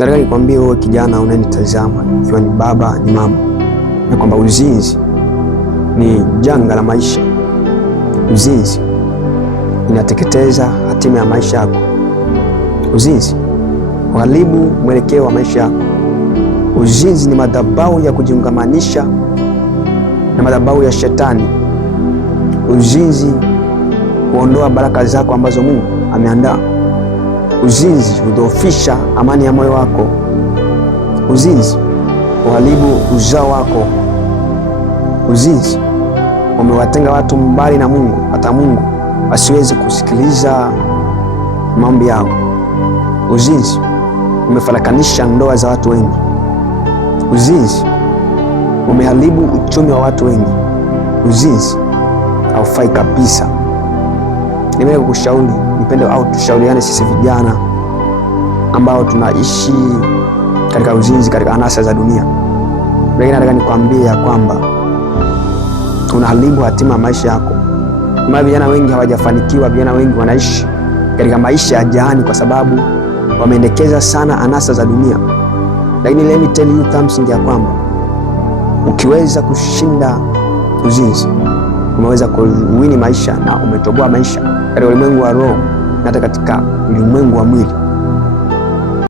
Nataka nikwambie wewe kijana unanitazama, ikiwa ni baba ni mama, na kwamba uzinzi ni janga la maisha. Uzinzi inateketeza hatima ya maisha yako. Uzinzi uharibu mwelekeo wa maisha yako. Uzinzi ni madhabahu ya kujiungamanisha na madhabahu ya Shetani. Uzinzi huondoa baraka zako ambazo Mungu ameandaa. Uzinzi hudhoofisha amani ya moyo wako. Uzinzi uharibu uzao wako. Uzinzi umewatenga watu mbali na Mungu, hata Mungu asiweze kusikiliza maombi yao. Uzinzi umefarakanisha ndoa za watu wengi. Uzinzi umeharibu uchumi wa watu wengi. Uzinzi haufai kabisa. Nimeenda kukushauri, nipende au tushauriane sisi vijana ambao tunaishi katika uzinzi, katika anasa za dunia. Lakini nataka nikwambie ya kwamba unaharibu hatima ya maisha yako. Maana vijana wengi hawajafanikiwa, vijana wengi wanaishi katika maisha ya jahani kwa sababu wameendekeza sana anasa za dunia. Lakini let me tell you something ya kwamba ukiweza kushinda uzinzi, umeweza kuwini maisha na umetoboa maisha katika ulimwengu wa roho na hata katika ulimwengu wa mwili.